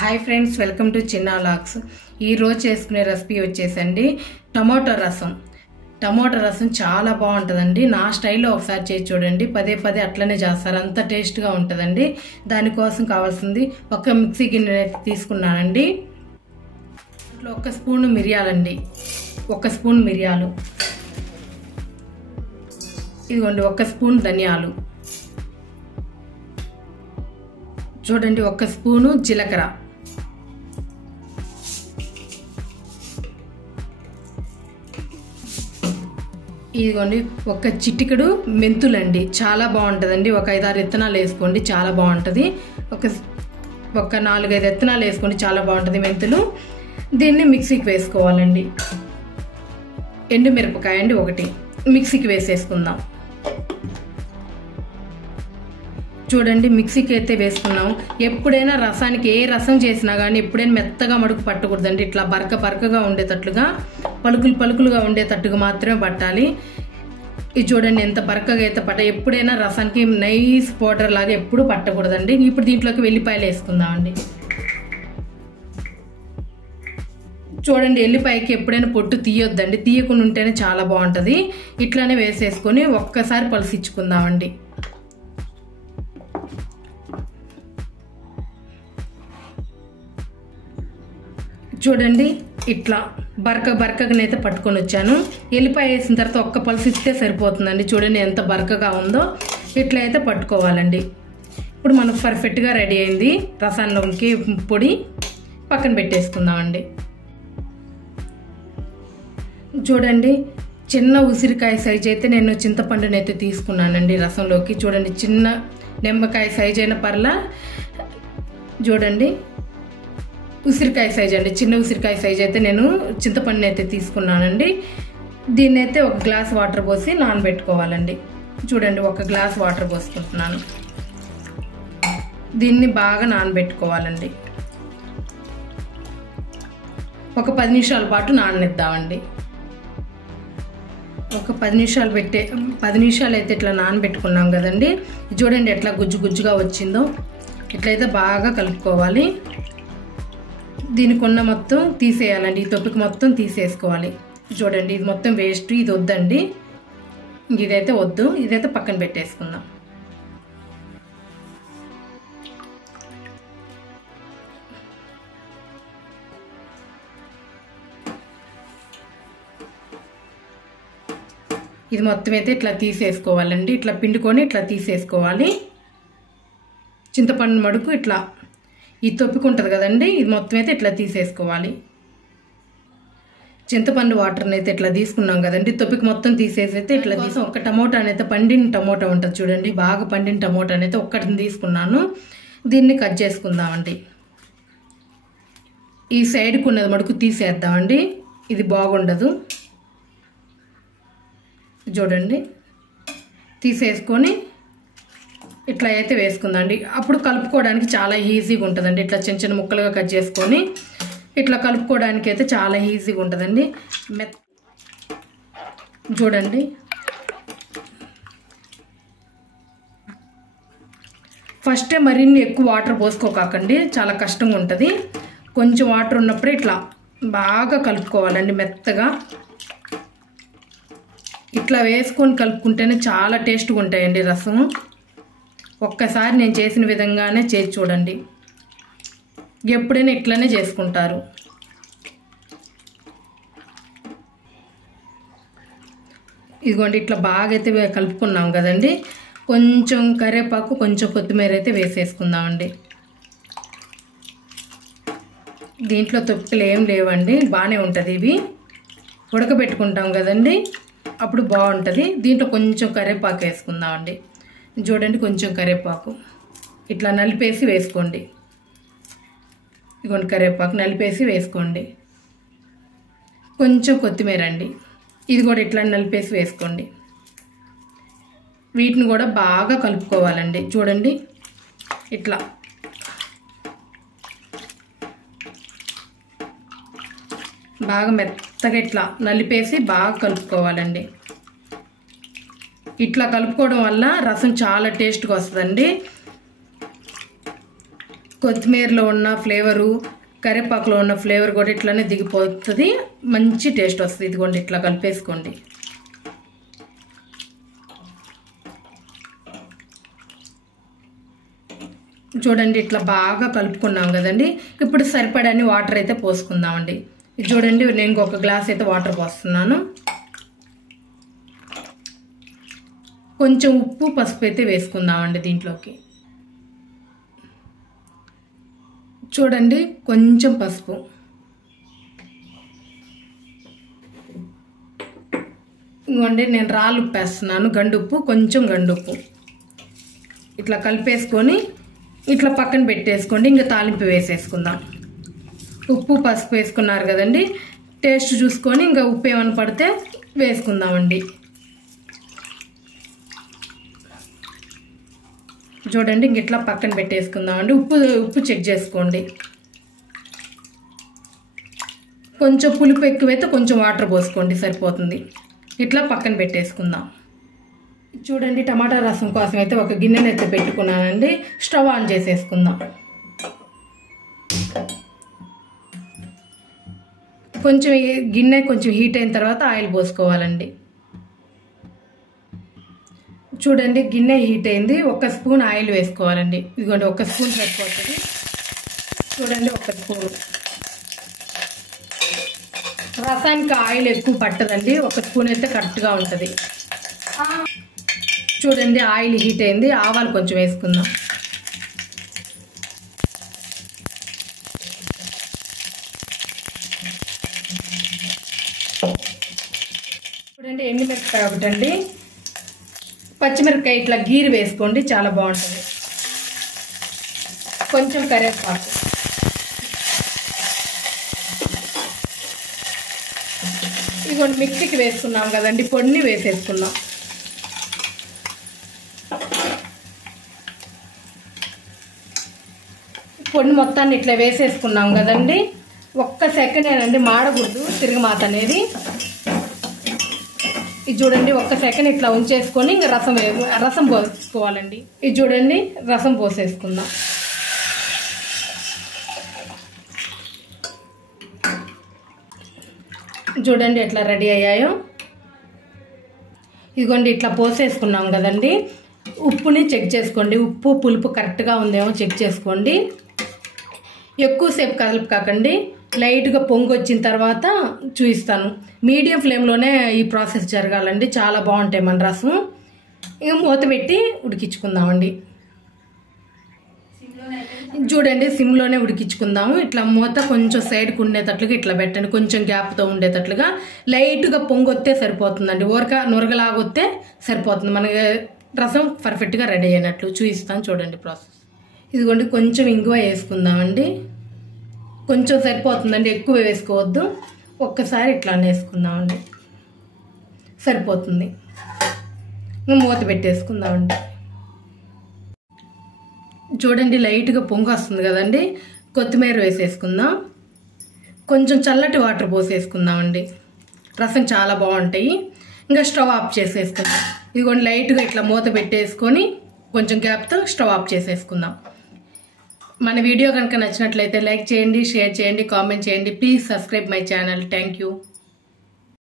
Hi friends, welcome to Chinna vlogs. ఈరోజు చేసుకునే recipe వచ్చేసండి టమోటా రసం. టమోటా రసం చాలా బాగుంటుందండి. నా స్టైల్లో ఒకసారి చేసి చూడండి. పదే పదే అట్లనే చేస్తారు, అంత టేస్ట్గా ఉంటుందండి. దానికోసం కావాల్సింది ఒక మిక్సీ గిన్నె తీసుకున్నానండి. దాంట్లో 1 స్పూన్ మిరియాలండి, 1 స్పూన్ మిరియాలు, ఇదిగోండి 1 స్పూన్ ధనియాలు, చూడండి 1 స్పూను జీలకర్ర, ఇదిగోండి 1 చిటికెడు మెంతులండి. చాలా బాగుంటుందండి. ఒక 5-6 విత్తనాలు వేసుకోండి, చాలా బాగుంటుంది. ఒక 4-5 విత్తనాలు వేసుకోండి, చాలా బాగుంటుంది మెంతులు. దీన్ని మిక్సీకి వేసుకోవాలండి. ఎండుమిరపకాయ అండి 1 మిక్సీకి వేసేసుకుందాం. చూడండి మిక్సీకి అయితే వేసుకున్నాం. ఎప్పుడైనా రసానికి ఏ రసం చేసినా కానీ ఎప్పుడైనా మెత్తగా మడుగు పట్టకూడదండి. ఇట్లా బరకగా ఉండేటట్లుగా, పలుకులుగా ఉండేటట్టుగా మాత్రమే పట్టాలి. ఇది చూడండి ఎంత బరకగా అయితే ఎప్పుడైనా రసానికి నైస్ పౌడర్ లాగా ఎప్పుడు పట్టకూడదండి. ఇప్పుడు దీంట్లోకి వెల్లిపాయలు వేసుకుందామండి. చూడండి ఎల్లిపాయకి ఎప్పుడైనా పొట్టు తీయొద్దండి, తీయకుండా ఉంటేనే చాలా బాగుంటుంది. ఇట్లానే వేసేసుకొని ఒక్కసారి పలుసిచ్చుకుందామండి. చూడండి ఇట్లా బరకగానైతే పట్టుకొని వచ్చాను. ఎల్లిపాయ వేసిన తర్వాత 1 పలుసు ఇస్తే సరిపోతుందండి. చూడండి ఎంత బరకగా ఉందో, ఇట్లా అయితే పట్టుకోవాలండి. ఇప్పుడు మనకు పర్ఫెక్ట్గా రెడీ అయింది. రసాల్లోకి పొడి పక్కన పెట్టేసుకుందామండి. చూడండి చిన్న ఉసిరికాయ సైజ్ అయితే నేను చింతపండునైతే తీసుకున్నానండి రసంలోకి. చూడండి చిన్న నిమ్మకాయ సైజ్ అయిన పర్లా. చూడండి ఉసిరికాయ సైజ్ అండి, చిన్న ఉసిరికాయ సైజ్ అయితే నేను చింతపండుని అయితే తీసుకున్నానండి. దీన్ని అయితే 1 గ్లాస్ వాటర్ పోసి నానబెట్టుకోవాలండి. చూడండి 1 గ్లాస్ వాటర్ పోసుకుంటున్నాను. దీన్ని బాగా నానబెట్టుకోవాలండి. ఒక 10 నిమిషాల పాటు నాననిద్దామండి. ఒక 10 నిమిషాలు 10 నిమిషాలు అయితే ఇట్లా నానబెట్టుకున్నాం కదండి. చూడండి ఎట్లా గుజ్జుగా వచ్చిందో. ఇట్లయితే బాగా కలుపుకోవాలి. దీనికి ఉన్న మొత్తం తీసేయాలండి. ఈ తొప్పికి మొత్తం తీసేసుకోవాలి. చూడండి ఇది మొత్తం వేస్ట్, ఇది వద్దండి. ఇదైతే వద్దు, ఇదైతే పక్కన పెట్టేసుకుందాం. ఇది మొత్తం అయితే ఇట్లా తీసేసుకోవాలండి. ఇట్లా పిండుకొని ఇట్లా తీసేసుకోవాలి. చింతపండు మడుకు ఇట్లా ఈ తొప్పికి ఉంటుంది కదండి, ఇది మొత్తం అయితే ఇట్లా తీసేసుకోవాలి. చింతపండు వాటర్ని అయితే ఇట్లా తీసుకున్నాం కదండి, తొప్పికి మొత్తం తీసేసి అయితే ఇట్లా ఒక టమోటా అయితే పండిన టమోటా ఉంటుంది చూడండి, బాగా పండిన టమోటా అయితే 1 తీసుకున్నాను. దీన్ని కట్ చేసుకుందామండి. ఈ సైడ్కి ఉన్నది మడుకు తీసేద్దామండి, ఇది బాగుండదు. చూడండి తీసేసుకొని ఇట్లా అయితే వేసుకుందండి. అప్పుడు కలుపుకోవడానికి చాలా ఈజీగా ఉంటుందండి. ఇట్లా చిన్న ముక్కలుగా కట్ చేసుకొని ఇట్లా కలుపుకోవడానికి అయితే చాలా ఈజీగా ఉంటుందండి. చూడండి ఫస్టే మరిన్ని ఎక్కువ వాటర్ పోసుకోకండి, చాలా కష్టంగా ఉంటుంది. కొంచెం వాటర్ ఉన్నప్పుడే ఇట్లా బాగా కలుపుకోవాలండి మెత్తగా. ఇట్లా వేసుకొని కలుపుకుంటేనే చాలా టేస్ట్గా ఉంటాయండి రసము. ఒక్కసారి నేను చేసిన విధంగానే చేసి చూడండి, ఎప్పుడైనా ఇట్లనే చేసుకుంటారు. ఇదిగోండి ఇట్లా బాగా అయితే కలుపుకున్నాం కదండి. కొంచెం కరివేపాకు, కొంచెం కొత్తిమీర అయితే వేసేసుకుందామండి. దీంట్లో తొక్కులు ఏం లేవండి, బాగానే ఉంటుంది. ఇవి ఉడకబెట్టుకుంటాం కదండి, అప్పుడు బాగుంటుంది. దీంట్లో కొంచెం కరివేపాకు వేసుకుందామండి. చూడండి కొంచెం కరివేపాకు ఇట్లా నలిపేసి వేసుకోండి. ఇదిగోండి కరివేపాకు నలిపేసి వేసుకోండి. కొంచెం కొత్తిమీర అండి, ఇది కూడా ఇట్లా నలిపేసి వేసుకోండి. వీటిని కూడా బాగా కలుపుకోవాలండి. చూడండి ఇట్లా బాగా మెత్తగా ఇట్లా నలిపేసి బాగా కలుపుకోవాలండి. ఇట్లా కలుపుకోవడం వల్ల రసం చాలా టేస్ట్గా వస్తుందండి. కొత్తిమీరలో ఉన్న ఫ్లేవరు, కరివేపాకులో ఉన్న ఫ్లేవర్ కూడా ఇట్లానే దిగిపోతుంది, మంచి టేస్ట్ వస్తుంది. ఇదిగోండి ఇట్లా కలిపేసుకోండి. చూడండి ఇట్లా బాగా కలుపుకున్నాం కదండి. ఇప్పుడు సరిపడని వాటర్ అయితే పోసుకుందామండి. చూడండి నేను ఇంకొక గ్లాస్ అయితే వాటర్ పోస్తున్నాను. కొంచెం ఉప్పు పసుపు అయితే వేసుకుందామండి దీంట్లోకి. చూడండి కొంచెం పసుపు, ఇంకోండి నేను రాళ్ళు ఉప్పు వేస్తున్నాను, గండుప్పు, కొంచెం గండుప్పు. ఇట్లా కలిపేసుకొని ఇట్లా పక్కన పెట్టేసుకోండి. ఇంకా తాలింపు వేసేసుకుందాం. ఉప్పు పసుపు వేసుకున్నారు కదండి, టేస్ట్ చూసుకొని ఇంకా ఉప్పు ఏమైనా పడితే వేసుకుందామండి. చూడండి ఇంక ఇట్లా పక్కన పెట్టేసుకుందామండి. ఉప్పు చెక్ చేసుకోండి. కొంచెం పులుపు ఎక్కువైతే కొంచెం వాటర్ పోసుకోండి, సరిపోతుంది. ఇట్లా పక్కన పెట్టేసుకుందాం. చూడండి టమాటా రసం కోసం అయితే ఒక గిన్నెనైతే పెట్టుకున్నానండి. స్టవ్ ఆన్ చేసేసుకుందాం. కొంచెం గిన్నె కొంచెం హీట్ అయిన తర్వాత ఆయిల్ పోసుకోవాలండి. చూడండి గిన్నె హీట్ అయింది, 1 స్పూన్ ఆయిల్ వేసుకోవాలండి. ఇదిగోండి 1 స్పూన్ సరిపోతుంది. చూడండి 1 స్పూన్. రసానికి ఆయిల్ ఎక్కువ పట్టదండి, 1 స్పూన్ అయితే కరెక్ట్గా ఉంటుంది. చూడండి ఆయిల్ హీట్ అయింది, ఆవాలు కొంచెం వేసుకుందాం. చూడండి ఎండుమిరపకాయ ఒకటండి, పచ్చిమిరపకాయ ఇట్లా గీరు వేసుకోండి, చాలా బాగుంటుంది. కొంచెం కరివేపాకు, ఇదిగోండి మిక్సీకి వేసుకున్నాం కదండి, పొడిని వేసేసుకున్నాం. పొడి మొత్తాన్ని ఇట్లా వేసేసుకున్నాం కదండి. 1 సెకండేనండి, మాడకూడదు తిరగమాత అనేది. ఇది చూడండి 1 సెకండ్ ఇట్లా ఉంచేసుకొని ఇంకా రసం పోసుకోవాలండి. ఇది చూడండి రసం పోసేసుకుందాం. చూడండి ఎట్లా రెడీ అయ్యాయో. ఇదిగోండి ఇట్లా పోసేసుకున్నాం కదండి. ఉప్పుని చెక్ చేసుకోండి, ఉప్పు పులుపు కరెక్ట్గా ఉందేమో చెక్ చేసుకోండి. ఎక్కువసేపు కలపకండి, లైట్గా పొంగు వచ్చిన తర్వాత చూపిస్తాను. మీడియం ఫ్లేమ్లోనే ఈ ప్రాసెస్ జరగాలండి, చాలా బాగుంటాయి మన రసం. ఇంకా మూత పెట్టి ఉడికించుకుందామండి. చూడండి సిమ్లోనే ఉడికించుకుందాము. ఇట్లా మూత కొంచెం సైడ్కి ఉండేటట్లుగా ఇట్లా పెట్టండి, కొంచెం గ్యాప్తో ఉండేటట్లుగా. లైట్గా పొంగొత్తే సరిపోతుందండి, నురగలాగొత్తే సరిపోతుంది. మనకి రసం పర్ఫెక్ట్గా రెడీ అయినట్లు చూపిస్తాను. చూడండి ప్రాసెస్. ఇదిగోండి కొంచెం ఇంగువ వేసుకుందామండి, కొంచెం సరిపోతుందండి, ఎక్కువ వేసుకోవద్దు. ఒక్కసారి ఇట్లా వేసుకుందామండి, సరిపోతుంది. మూత పెట్టేసుకుందామండి. చూడండి లైట్గా పొంగు వస్తుంది కదండి, కొత్తిమీర వేసేసుకుందాం. కొంచెం చల్లటి వాటర్ పోసేసుకుందామండి, రసం చాలా బాగుంటాయి. ఇంకా స్టవ్ ఆఫ్ చేసేసుకుందాం. ఇదిగోండి లైట్గా ఇట్లా మూత పెట్టేసుకొని కొంచెం గ్యాప్తో స్టవ్ ఆఫ్ చేసేసుకుందాం. మన వీడియో కనుక నచ్చినట్లయితే లైక్ చేయండి, షేర్ చేయండి, కామెంట్ చేయండి. Please subscribe my channel. Thank you.